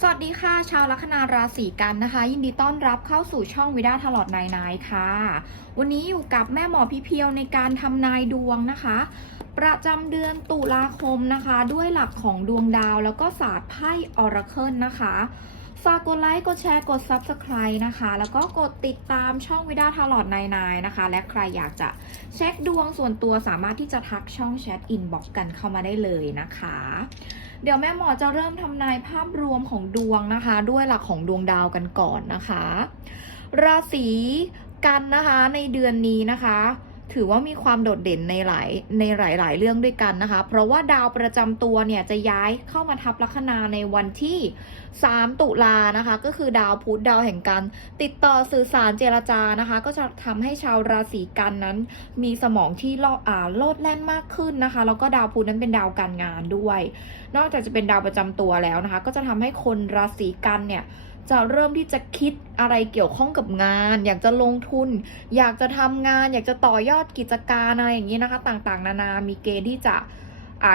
สวัสดีค่ะ ชาวลัคนาราศีกันนะคะ ยินดีต้อนรับเข้าสู่ช่องวิดาทลอดนายนายค่ะ วันนี้อยู่กับแม่หมอพี่เพียวในการทำนายดวงนะคะ ประจำเดือนตุลาคมนะคะ ด้วยหลักของดวงดาวแล้วก็ศาสตร์ไพ่ออราเคิลนะคะฝากกดไลค์ กดแชร์ กด Subscribe นะคะ แล้วก็กดติดตามช่องวิดาทลอดนายนายนะคะ และใครอยากจะเช็คดวงส่วนตัวสามารถที่จะทักช่องแชทอินบ็อกกันเข้ามาได้เลยนะคะ เดี๋ยวแม่หมอจะเริ่มทำนายภาพรวมของดวงนะคะ ด้วยหลักของดวงดาวกันก่อนนะคะ ราศีกันนะคะในเดือนนี้นะคะ ถือว่ามีความโดดเด่นในหลายในหลาย ๆ เรื่องด้วยกันนะคะ เพราะว่าดาวประจำตัวเนี่ยจะย้ายเข้ามาทับลัคนาในวันที่ 3 ตุลานะคะ ก็คือดาวพุธดาวแห่งการติดต่อสื่อสารเจรจานะคะ ก็จะทำให้ชาวราศีกันนั้น มีสมองที่โลอ่าโลดแล่นมากขึ้นนะคะ แล้วก็ดาวพุธนั้นเป็นดาวการงานด้วย นอกจากจะเป็นดาวประจำตัวแล้วนะคะ ก็จะทำให้คนราศีกันเนี่ย จะเริ่มที่จะคิดอะไรเกี่ยวข้องกับงาน อยากจะลงทุน อยากจะทำงาน อยากจะต่อยอดกิจการอะไรอย่างนี้นะคะ ต่างๆ นานา มีเกณฑ์ที่จะ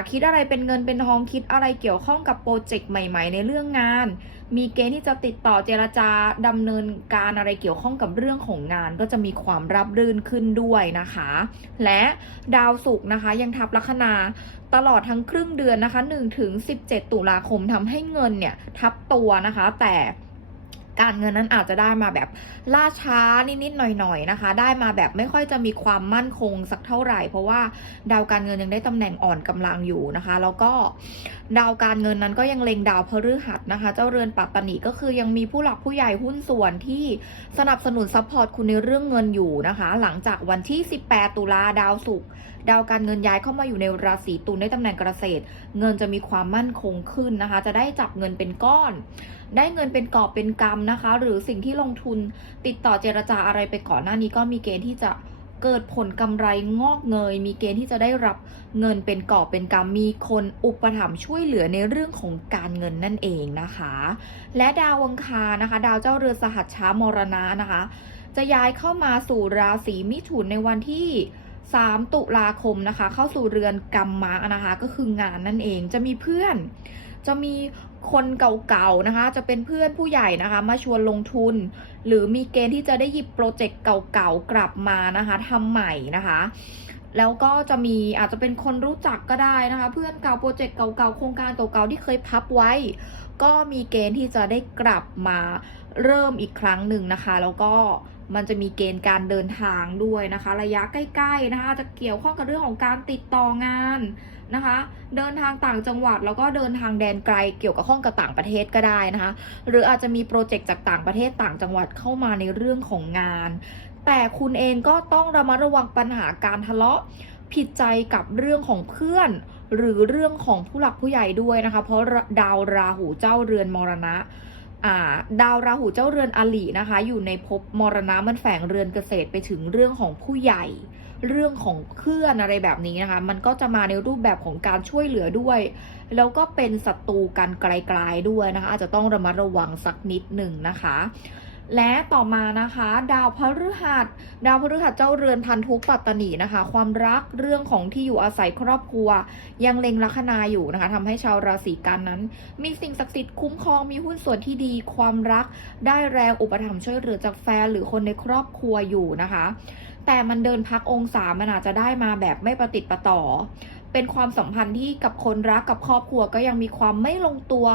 คิดอะไรเป็นเงินเป็นทองคิดอะไรเกี่ยวข้องกับโปรเจกต์ใหม่ ๆ ในเรื่องงาน มีเกณฑ์ที่จะติดต่อเจรจาดำเนินการอะไรเกี่ยวข้องกับเรื่องของงาน ก็จะมีความรับรื่นขึ้นด้วยนะคะ และดาวศุกร์นะคะ ยังทับลัคนาตลอดทั้งครึ่งเดือนนะคะ1ถึง17 ตุลาคมทำให้เงินเนี่ยทับตัวนะคะ แต่ การเงินนั้นอาจจะได้มาแบบล่าช้านิดๆหน่อยๆนะคะ ได้มาแบบไม่ค่อยจะมีความมั่นคงสักเท่าไหร่ เพราะว่าดาวการเงินยังได้ตำแหน่งอ่อนกำลังอยู่นะคะ แล้วก็ดาวการเงินนั้นก็ยังเล็งดาวพฤหัสนะคะ เจ้าเรือนปัตตนิก็คือยังมีผู้หลักผู้ใหญ่หุ้นส่วนที่สนับสนุนซัพพอร์ตคุณในเรื่องเงินอยู่นะคะ หลังจากวันที่ 18 ตุลาดาวศุกร์ ดาวการเงินย้ายเข้ามาอยู่ในราศีตุลได้ตำแหน่งเกษตร เงินจะมีความมั่นคงขึ้นนะคะ จะได้จับเงินเป็นก้อน ได้เงินเป็นกอบเป็นกำนะคะ หรือสิ่งที่ลงทุนติดต่อเจรจาอะไรไปก่อนหน้านี้ก็มีเกณฑ์ที่จะเกิดผลกำไรงอกเงย มีเกณฑ์ที่จะได้รับเงินเป็นกอบเป็นกำมีคนอุปถัมภ์ช่วยเหลือในเรื่องของการเงินนั่นเองนะคะ และดาวอังคานะคะ ดาวเจ้าเรือสหัชช้ามรณะนะคะ จะย้ายเข้ามาสู่ราศีมิถุนในวันที่ 3 ตุลาคมนะคะ เข้าสู่เรือนกรรมมาอะนะคะ ก็คืองานนั่นเองจะมีเพื่อน จะมีคนเก่าๆนะคะ จะเป็นเพื่อนผู้ใหญ่นะคะ มาชวนลงทุน หรือมีเกณฑ์ที่จะได้หยิบโปรเจกต์เก่าๆกลับมานะคะทำใหม่นะคะแล้วก็จะมีอาจจะเป็นคนรู้จักก็ได้นะคะ เพื่อนเก่าโปรเจกต์เก่าๆโครงการเก่าๆที่เคยพับไว้ ก็มีเกณฑ์ที่จะได้กลับมาเริ่มอีกครั้งหนึ่งนะคะ แล้วก็ มันจะมีเกณฑ์การเดินทางด้วยนะคะ ระยะใกล้ๆนะคะจะเกี่ยวข้องกับเรื่องของการติดต่องานนะคะ เดินทางต่างจังหวัดแล้วก็เดินทางแดนไกลเกี่ยวกับข้องกับต่างประเทศก็ได้นะคะ หรืออาจจะมีโปรเจกต์จากต่างประเทศต่างจังหวัดเข้ามาในเรื่องของงาน แต่คุณเองก็ต้องระมัดระวังปัญหาการทะเลาะผิดใจกับเรื่องของเพื่อน หรือเรื่องของผู้หลักผู้ใหญ่ด้วยนะคะ เพราะดาวราหูเจ้าเรือนมรณะ ดาวราหูเจ้าเรือนอลีนะคะ อยู่ในภพมรณะมันแฝงเรือนเกษตรไปถึงเรื่องของผู้ใหญ่ เรื่องของเพื่อนอะไรแบบนี้นะคะ มันก็จะมาในรูปแบบของการช่วยเหลือด้วย แล้วก็เป็นศัตรูกันไกลๆด้วยนะคะ อาจจะต้องระมัดระวังสักนิดหนึ่งนะคะ และต่อมานะคะ ดาวพฤหัส ดาวพฤหัสเจ้าเรือนพันธุปัตตนีนะคะ ความรักเรื่องของที่อยู่อาศัยครอบครัว ยังเล็งลัคนาอยู่นะคะทำให้ชาวราศีกันนั้น มีสิ่งศักดิ์สิทธิ์คุ้มครองมีหุ้นส่วนที่ดี ความรักได้แรงอุปถัมภ์ช่วยเหลือจากแฟนหรือคนในครอบครัวอยู่นะคะ แต่มันเดินพักองศามันอาจจะได้มาแบบไม่ประติดประต่อเป็นความสัมพันธ์ที่กับคนรักกับครอบครัวก็ยังมีความไม่ลงตัว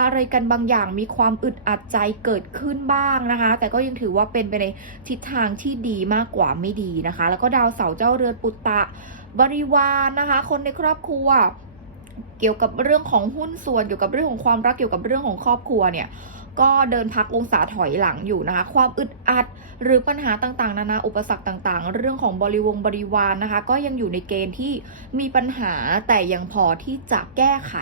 อะไรกันบางอย่างมีความอึดอัดใจเกิดขึ้นบ้างนะคะ แต่ก็ยังถือว่าเป็นไปในทิศทางที่ดีมากกว่าไม่ดีนะคะ แล้วก็ดาวเสาร์เจ้าเรือนปุตตะบริวารนะคะ คนในครอบครัว เกี่ยวกับเรื่องของหุ้นส่วนเกี่ยวกับเรื่องของความรักเกี่ยวกับเรื่องของครอบครัวเนี่ยก็เดินพักองศาถอยหลังอยู่นะคะ ความอึดอัดหรือปัญหาต่างๆ นานาอุปสรรคต่างๆ เรื่องของบริวงบริวารนนะคะ ก็ยังอยู่ในเกณฑ์ที่มีปัญหาแต่ยังพอที่จะแก้ไข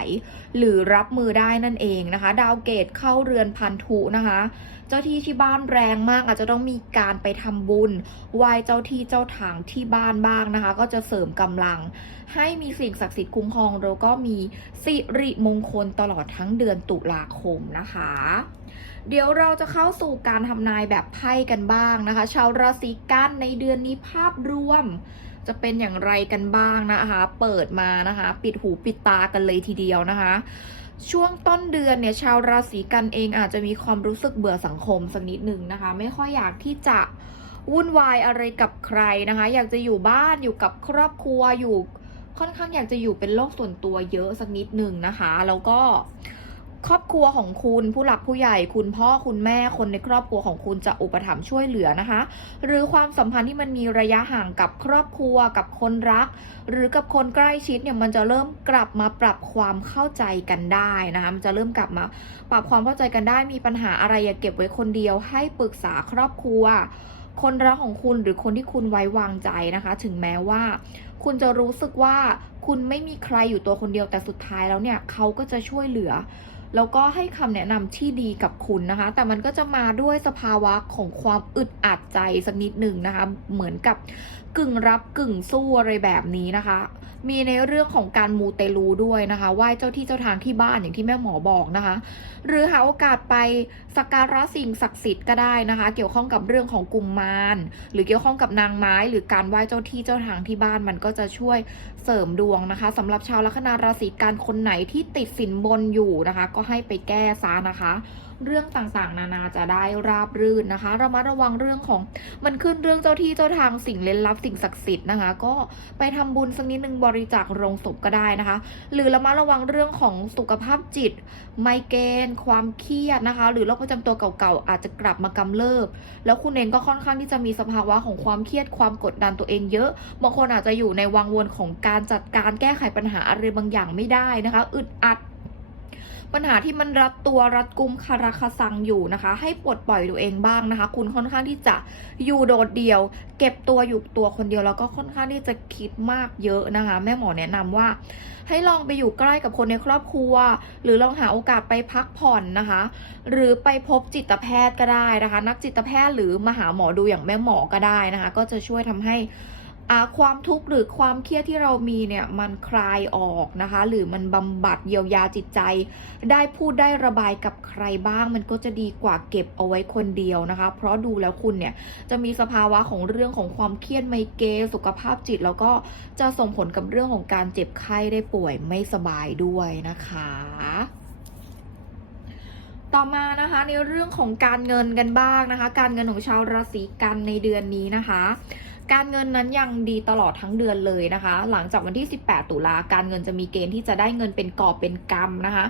หรือรับมือได้นั่นเองนะคะ ดาวเกตเข้าเรือนพันธุนะคะ เจ้าที่ที่บ้านแรงมากอาจจะต้องมีการไปทำบุญไหว้เจ้าที่เจ้าทางที่บ้านบ้างนะคะ ก็จะเสริมกำลัง ให้มีสิ่งศักดิ์สิทธิ์คุ้มครองแล้วก็มีสิริมงคลตลอดทั้งเดือนตุลาคมนะคะเดี๋ยวเราจะเข้าสู่การทำนายแบบไพ่กันบ้างนะคะ ชาวราศีกันในเดือนนี้ภาพรวม จะเป็นอย่างไรกันบ้างนะคะ เปิดมานะคะ ปิดหูปิดตากันเลยทีเดียวนะคะ ช่วงต้นเดือนเนี่ยชาวราศีกันเองอาจจะมีความรู้สึกเบื่อสังคมสักนิดหนึ่งนะคะ ไม่ค่อยอยากที่จะวุ่นวายอะไรกับใครนะคะ อยากจะอยู่บ้านอยู่กับครอบครัวอยู่ค่อนข้างอยากจะอยู่เป็นโลกส่วนตัวเยอะสักนิดหนึ่งนะคะ แล้วก็ ครอบครัวของคุณผู้หลักผู้ใหญ่คุณพ่อคุณแม่คนในครอบครัวของคุณจะอุปถัมภ์ช่วยเหลือนะคะ หรือความสัมพันธ์ที่มันมีระยะห่างกับครอบครัวกับคนรัก หรือกับคนใกล้ชิดเนี่ยมันจะเริ่มกลับมาปรับความเข้าใจกันได้นะคะมันจะเริ่มกลับมาปรับความเข้าใจกันได้มีปัญหาอะไรอย่าเก็บไว้คนเดียวให้ปรึกษาครอบครัว คนรักของคุณหรือคนที่คุณไว้วางใจนะคะ ถึงแม้ว่า คุณจะรู้สึกว่าคุณไม่มีใครอยู่ตัวคนเดียวแต่สุดท้ายแล้วเนี่ยเขาก็จะช่วยเหลือ แล้วก็ให้คำแนะนำที่ดีกับคุณนะคะ แต่มันก็จะมาด้วยสภาวะของความอึดอัดใจสักนิดหนึ่งนะคะ เหมือนกับกึ่งรับกึ่งสู้อะไรแบบนี้นะคะ มีในเรื่องของการมูเตลูด้วยนะคะไหว้เจ้าที่เจ้าทางที่บ้านอย่างที่แม่หมอบอกนะคะ หรือหาโอกาสไปสักการะสิ่งศักดิ์สิทธิ์ก็ได้นะคะ เกี่ยวข้องกับเรื่องของกุมมารหรือเกี่ยวข้องกับนางไม้ หรือการไหว้เจ้าที่เจ้าทางที่บ้านมันก็จะช่วยเสริมดวงนะคะสำหรับชาวลัคนาราศีกันคนไหนที่ติดสินบนอยู่นะคะ ก็ให้ไปแก้ซะนะคะเรื่องต่างๆ นานาจะได้ราบรื่นนะคะระมัดระวังเรื่องของมันขึ้นเรื่องเจ้าที่เจ้าทางสิ่งเล่นลับสิ่งศักดิ์สิทธิ์นะคะ ก็ไปทำบุญสักนิดนึงบริจาคโรงศพก็ได้นะคะ หรือระมัดระวังเรื่องของสุขภาพจิต ไมเกรนความเครียดนะคะ หรือโรคประจำตัวเก่าๆ อาจจะกลับมากำเริบ แล้วคุณเองก็ค่อนข้างที่จะมีสภาวะของความเครียดความกดดันตัวเองเยอะ บางคนอาจจะอยู่ในวังวนของการจัดการแก้ไขปัญหาอะไรบางอย่างไม่ได้นะคะ อึดอัด ปัญหาที่มันรัดตัวรัดกุมคาราคาซังอยู่นะคะ ให้ปลดปล่อยตัวเองบ้างนะคะ คุณค่อนข้างที่จะอยู่โดดเดี่ยว เก็บตัวอยู่ตัวคนเดียวแล้วก็ค่อนข้างที่จะคิดมากเยอะนะคะ แม่หมอแนะนำว่า ให้ลองไปอยู่ใกล้กับคนในครอบครัว หรือลองหาโอกาสไปพักผ่อนนะคะ หรือไปพบจิตแพทย์ก็ได้นะคะ นักจิตแพทย์หรือมาหาหมอดูอย่างแม่หมอก็ได้นะคะ ก็จะช่วยทำให้ ความทุกข์หรือความเครียดที่เรามีเนี่ยมันคลายออกนะคะ หรือมันบำบัดเยียวยาจิตใจ ได้พูดได้ระบายกับใครบ้าง มันก็จะดีกว่าเก็บเอาไว้คนเดียวนะคะ เพราะดูแล้วคุณเนี่ยจะมีสภาวะของเรื่องของความเครียดไมเกรนสุขภาพจิต แล้วก็จะส่งผลกับเรื่องของการเจ็บไข้ได้ป่วยไม่สบายด้วยนะคะต่อมานะคะในเรื่องของการเงินกันบ้างนะคะ การเงินของชาวราศีกันในเดือนนี้นะคะ การเงินนั้นยังดีตลอดทั้งเดือนเลยนะคะ หลังจากวันที่ 18 ตุลาการเงินจะมีเกณฑ์ที่จะได้เงินเป็นกอบเป็นกำนะคะ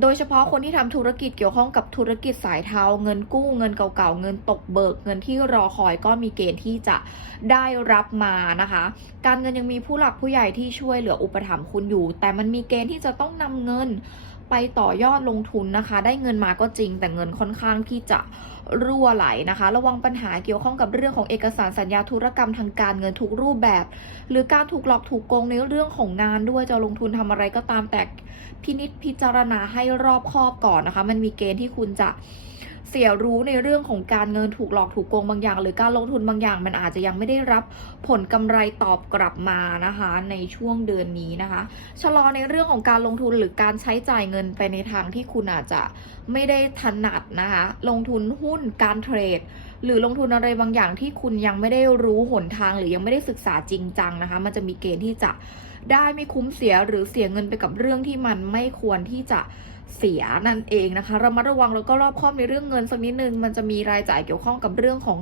โดยเฉพาะคนที่ทำธุรกิจเกี่ยวข้องกับธุรกิจสายเทาเงินกู้เงินเก่าๆ เงินตกเบิก เงินที่รอคอยก็มีเกณฑ์ที่จะได้รับมานะคะ การเงินยังมีผู้หลักผู้ใหญ่ที่ช่วยเหลืออุปถัมภ์คุณอยู่ แต่มันมีเกณฑ์ที่จะต้องนำเงิน ไปต่อยอดลงทุนนะคะ ได้เงินมาก็จริง แต่เงินค่อนข้างที่จะรั่วไหลนะคะ ระวังปัญหาเกี่ยวข้องกับเรื่องของเอกสารสัญญาธุรกรรมทางการเงินทุกรูปแบบ หรือการถูกหลอกถูกโกงในเรื่องของงานด้วยจะลงทุนทำอะไรก็ตามแต่พินิจพิจารณาให้รอบคอบก่อนนะคะ มันมีเกณฑ์ที่คุณจะ เสียรู้ในเรื่องของการเงินถูกหลอกถูกโกงบางอย่าง หรือการลงทุนบางอย่าง มันอาจจะยังไม่ได้รับผลกำไรตอบกลับมานะคะ ในช่วงเดือนนี้นะคะชะลอในเรื่องของการลงทุนหรือการใช้จ่ายเงินไปในทางที่คุณอาจจะไม่ได้ถนัดนะคะ ลงทุนหุ้นการเทรดหรือลงทุนอะไรบางอย่างที่คุณยังไม่ได้รู้หนทางหรือยังไม่ได้ศึกษาจริงจังนะคะ มันจะมีเกณฑ์ที่จะได้ไม่คุ้มเสียหรือเสียเงินไปกับเรื่องที่มันไม่ควรที่จะ เสียนั่นเองนะคะระมัดระวังแล้วก็รอบคอบในเรื่องเงินสักนิดนึงมันจะมีรายจ่ายเกี่ยวข้องกับเรื่องของ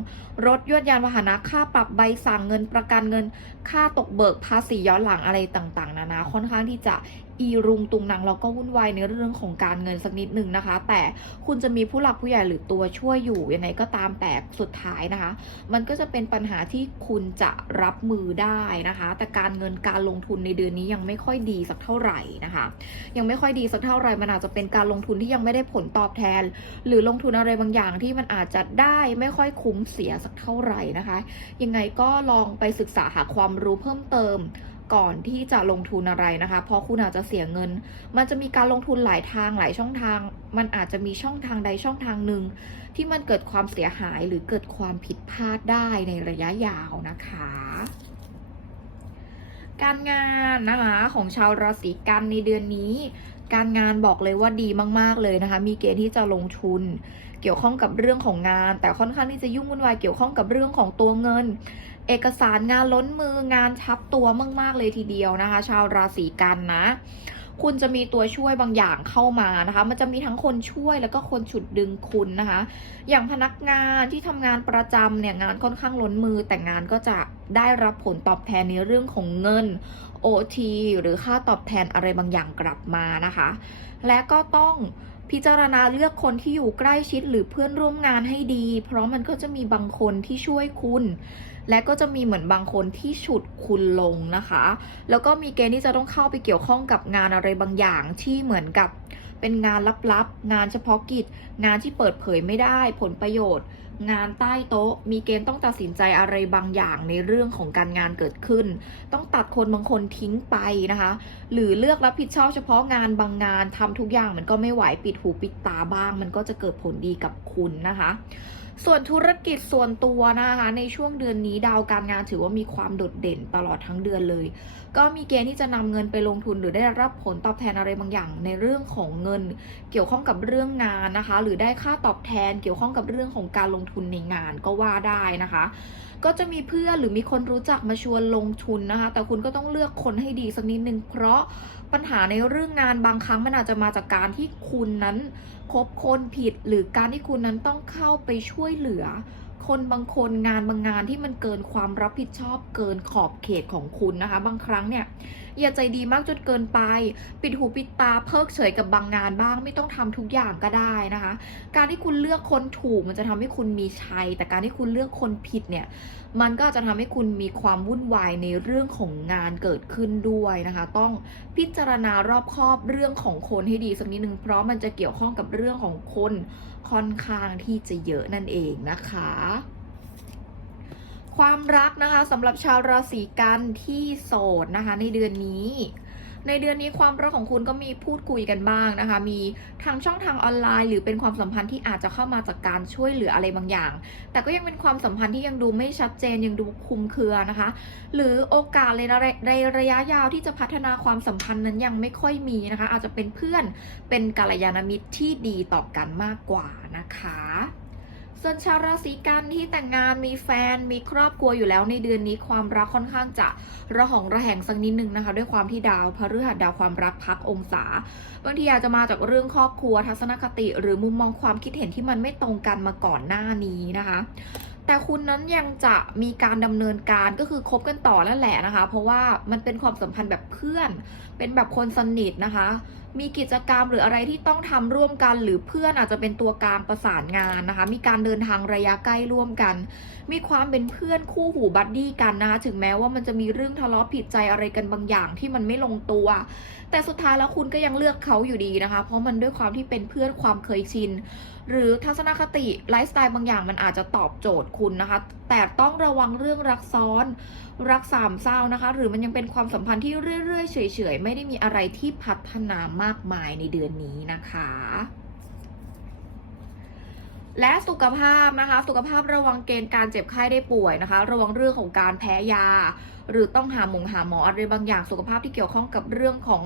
รถยวดยานพาหนะค่าปรับใบสั่งเงินประกันเงิน ค่าตกเบิกภาษีย้อนหลังอะไรต่างๆ นานาค่อนข้างที่จะ อีรุงตุงนังแล้วก็วุ่นวายในเรื่องของการเงินสักนิดหนึ่งนะคะ แต่คุณจะมีผู้หลักผู้ใหญ่หรือตัวช่วยอยู่ยังไงก็ตามแต่สุดท้ายนะคะ มันก็จะเป็นปัญหาที่คุณจะรับมือได้นะคะ แต่การเงินการลงทุนในเดือนนี้ยังไม่ค่อยดีสักเท่าไหร่นะคะ ยังไม่ค่อยดีสักเท่าไหร่มันอาจจะเป็นการลงทุนที่ยังไม่ได้ผลตอบแทน หรือลงทุนอะไรบางอย่างที่มันอาจจะได้ไม่ค่อยคุ้มเสียสักเท่าไหร่นะคะ ยังไงก็ลองไปศึกษาหาความรู้เพิ่มเติม ก่อนที่จะลงทุนอะไรนะคะ เพราะคุณอาจจะเสียเงิน มันจะมีการลงทุนหลายทางหลายช่องทาง มันอาจจะมีช่องทางใดช่องทางหนึ่งที่มันเกิดความเสียหายหรือเกิดความผิดพลาดได้ในระยะยาวนะคะ การงานนะคะของชาวราศีกันในเดือนนี้ การงานบอกเลยว่าดีมาก ๆ เลยนะคะ มีเกณฑ์ที่จะลงทุน เกี่ยวข้องกับเรื่องของงาน แต่ค่อนข้างที่จะยุ่งวุ่นวายเกี่ยวข้องกับเรื่องของตัวเงิน เอกสารงานล้นมืองานทับตัวมากๆเลยทีเดียวนะคะ ชาวราศีกันนะ คุณจะมีตัวช่วยบางอย่างเข้ามานะคะ มันจะมีทั้งคนช่วยแล้วก็คนฉุดดึงคุณนะคะ อย่างพนักงานที่ทำงานประจำเนี่ยงานค่อนข้างล้นมือ แต่งานก็จะได้รับผลตอบแทนในเรื่องของเงิน OT หรือค่าตอบแทนอะไรบางอย่างกลับมานะคะ และก็ต้องพิจารณาเลือกคนที่อยู่ใกล้ชิดหรือเพื่อนร่วมงานให้ดี เพราะมันก็จะมีบางคนที่ช่วยคุณ และก็จะมีเหมือนบางคนที่ฉุดคุณลงนะคะ แล้วก็มีเกณฑ์ที่จะต้องเข้าไปเกี่ยวข้องกับงานอะไรบางอย่างที่เหมือนกับเป็นงานลับๆ งานเฉพาะกิจ งานที่เปิดเผยไม่ได้ผลประโยชน์ งานใต้โต๊ะ มีเกณฑ์ต้องตัดสินใจอะไรบางอย่างในเรื่องของการงานเกิดขึ้น ต้องตัดคนบางคนทิ้งไปนะคะ หรือเลือกรับผิดชอบเฉพาะงานบางงานทำทุกอย่างมันก็ไม่ไหวปิดหูปิดตาบ้าง มันก็จะเกิดผลดีกับคุณนะคะ ส่วนธุรกิจส่วนตัวนะคะในช่วงเดือนนี้ดาวการงานถือว่ามีความโดดเด่นตลอดทั้งเดือนเลย ก็มีเกณฑ์ที่จะนำเงินไปลงทุนหรือได้รับผลตอบแทนอะไรบางอย่าง ในเรื่องของเงิน เกี่ยวข้องกับเรื่องงานนะคะ หรือได้ค่าตอบแทนเกี่ยวข้องกับเรื่องของการลงทุนในงานก็ว่าได้นะคะ ก็จะมีเพื่อนหรือมีคนรู้จักมาชวนลงทุนนะคะ แต่คุณก็ต้องเลือกคนให้ดีสักนิดนึง เพราะปัญหาในเรื่องงานบางครั้งมันอาจจะมาจากการที่คุณนั้นคบคนผิดหรือการที่คุณนั้นต้องเข้าไปช่วยเหลือ คนบางคนงานบางงานที่มันเกินความรับผิดชอบเกินขอบเขตของคุณนะคะ บางครั้งเนี่ยอย่าใจดีมากจนเกินไป ปิดหูปิดตาเพิกเฉยกับบางงานบ้าง ไม่ต้องทำทุกอย่างก็ได้นะคะ การที่คุณเลือกคนถูกมันจะทำให้คุณมีชัย แต่การที่คุณเลือกคนผิดเนี่ยมันก็จะทำให้คุณมีความวุ่นวายในเรื่องของงานเกิดขึ้นด้วยนะคะ ต้องพิจารณารอบคอบเรื่องของคนให้ดีสักนิดนึงเพราะมันจะเกี่ยวข้องกับเรื่องของคน ค่อนข้างที่จะเยอะนั่นเองนะคะ ความรักนะคะสำหรับชาวราศีกันที่โสดนะคะในเดือนนี้ ในเดือนนี้ความรักของคุณก็มีพูดคุยกันบ้างนะคะ มีทางช่องทางออนไลน์ หรือเป็นความสัมพันธ์ที่อาจจะเข้ามาจากการช่วยเหลืออะไรบางอย่าง แต่ก็ยังเป็นความสัมพันธ์ที่ยังดูไม่ชัดเจนยังดูคุมเครือนะคะ หรือโอกาสในระในระยะยาวที่จะพัฒนาความสัมพันธ์นั้นยังไม่ค่อยมีนะคะ อาจจะเป็นเพื่อนเป็นกัลยาณมิตรที่ดีต่อกันมากกว่านะคะ ส่วนชาวราศีกันที่แต่งงานมีแฟนมีครอบครัวอยู่แล้วในเดือนนี้ความรักค่อนข้างจะระหองระแหงสักนิดนึงนะคะ ด้วยความที่ดาวพฤหัสดาวความรักพักองศา บางทีอาจจะมาจากเรื่องครอบครัวทัศนคติ หรือมุมมองความคิดเห็นที่มันไม่ตรงกันมาก่อนหน้านี้นะคะแต่คุณนั้นยังจะมีการดำเนินการก็คือคบกันต่อนั่นแหละนะคะ เพราะว่ามันเป็นความสัมพันธ์แบบเพื่อน เป็นแบบคนสนิทนะคะ มีกิจกรรมหรืออะไรที่ต้องทำร่วมกัน หรือเพื่อนอาจจะเป็นตัวกลางประสานงานนะคะ มีการเดินทางระยะใกล้ร่วมกัน มีความเป็นเพื่อนคู่หูบัดดี้กันนะคะถึงแม้ว่ามันจะมีเรื่องทะเลาะผิดใจอะไรกันบางอย่างที่มันไม่ลงตัว แต่สุดท้ายแล้วคุณก็ยังเลือกเขาอยู่ดีนะคะ เพราะมันด้วยความที่เป็นเพื่อนความเคยชินหรือทัศนคติไลฟ์สไตล์บางอย่างมันอาจจะตอบโจทย์คุณนะคะ แต่ต้องระวังเรื่องรักซ้อน รักสามเศร้านะคะ หรือมันยังเป็นความสัมพันธ์ที่เรื่อยๆเฉยๆ ไม่ได้มีอะไรที่พัฒนามากมายในเดือนนี้นะคะ และสุขภาพนะคะ สุขภาพระวังเกณฑ์การเจ็บไข้ได้ป่วยนะคะ ระวังเรื่องของการแพ้ยา หรือต้องหาหมงหาหมออะไรบางอย่างสุขภาพที่เกี่ยวข้องกับเรื่องของ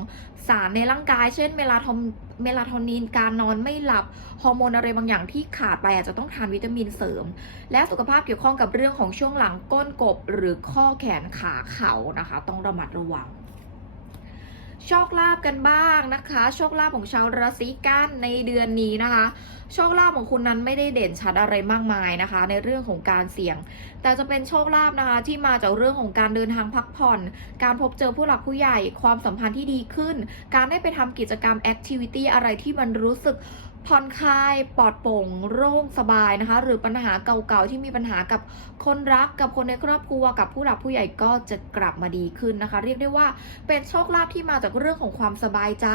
สารในร่างกาย เช่น เมลาโทนเมลาโทนินการนอนไม่หลับฮอร์โมนอะไรบางอย่างที่ขาดไปอาจจะต้องทานวิตามินเสริม และสุขภาพเกี่ยวข้องกับเรื่องของช่วงหลังก้นกบ หรือข้อแขนขาเข่านะคะ ต้องระมัดระวัง โชคลาภกันบ้างนะคะ โชคลาภของชาวราศีกันในเดือนนี้นะคะ โชคลาภของคุณนั้นไม่ได้เด่นชัดอะไรมากมายนะคะ ในเรื่องของการเสี่ยง แต่จะเป็นโชคลาภนะคะ ที่มาจากเรื่องของการเดินทางพักผ่อน การพบเจอผู้หลักผู้ใหญ่ ความสัมพันธ์ที่ดีขึ้น การได้ไปทำกิจกรรมแอคทิวิตี้อะไรที่มันรู้สึก ผ่อนคลายปลอดโปร่งโล่งสบายนะคะ หรือปัญหาเก่าๆที่มีปัญหากับคนรักกับคนในครอบครัวกับผู้หลักผู้ใหญ่ก็จะกลับมาดีขึ้นนะคะ เรียกได้ว่าเป็นโชคลาภที่มาจากเรื่องของความสบายใจ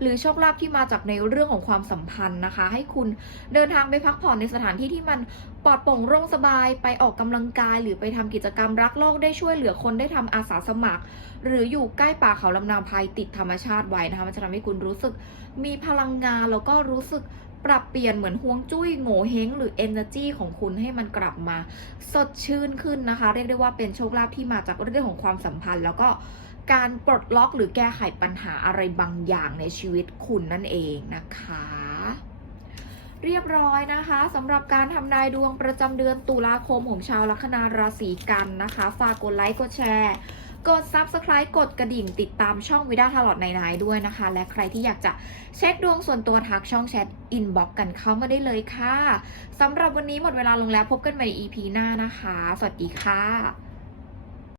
หรือโชคลาภที่มาจากในเรื่องของความสัมพันธ์นะคะ ให้คุณเดินทางไปพักผ่อนในสถานที่ที่มัน ปลอดโปร่งโล่งสบายไปออกกำลังกายหรือไปทำกิจกรรมรักโลกได้ช่วยเหลือคนได้ทำอาสาสมัคร หรืออยู่ใกล้ป่าเขาลำนาวภัยติดธรรมชาติไว้นะคะมันจะทำให้คุณรู้สึกมีพลังงานแล้วก็รู้สึกปรับเปลี่ยนเหมือนฮวงจุ้ยโง่เฮงหรือ energy ของคุณให้มันกลับมา สดชื่นขึ้นนะคะ เรียกได้ว่าเป็นโชคลาภที่มาจากเรื่องของความสัมพันธ์ แล้วก็การปลดล็อกหรือแก้ไขปัญหาอะไรบางอย่างในชีวิตคุณนั่นเองนะคะ เรียบร้อยนะคะสำหรับการทำนายดวงประจำเดือนตุลาคมของชาวลัคนาราศีกันนะคะ ฝากกดไลค์กดแชร์ กด Subscribe กดกระดิ่งติดตามช่องวิดาทลอดในไนด้วยนะคะ และใครที่อยากจะเช็คดวงส่วนตัวทักช่องแชทอินบ็อกกันเข้ามาได้เลยค่ะสำหรับวันนี้หมดเวลาลงแล้วพบกันใหม่ใน EP หน้านะคะ สวัสดีค่ะ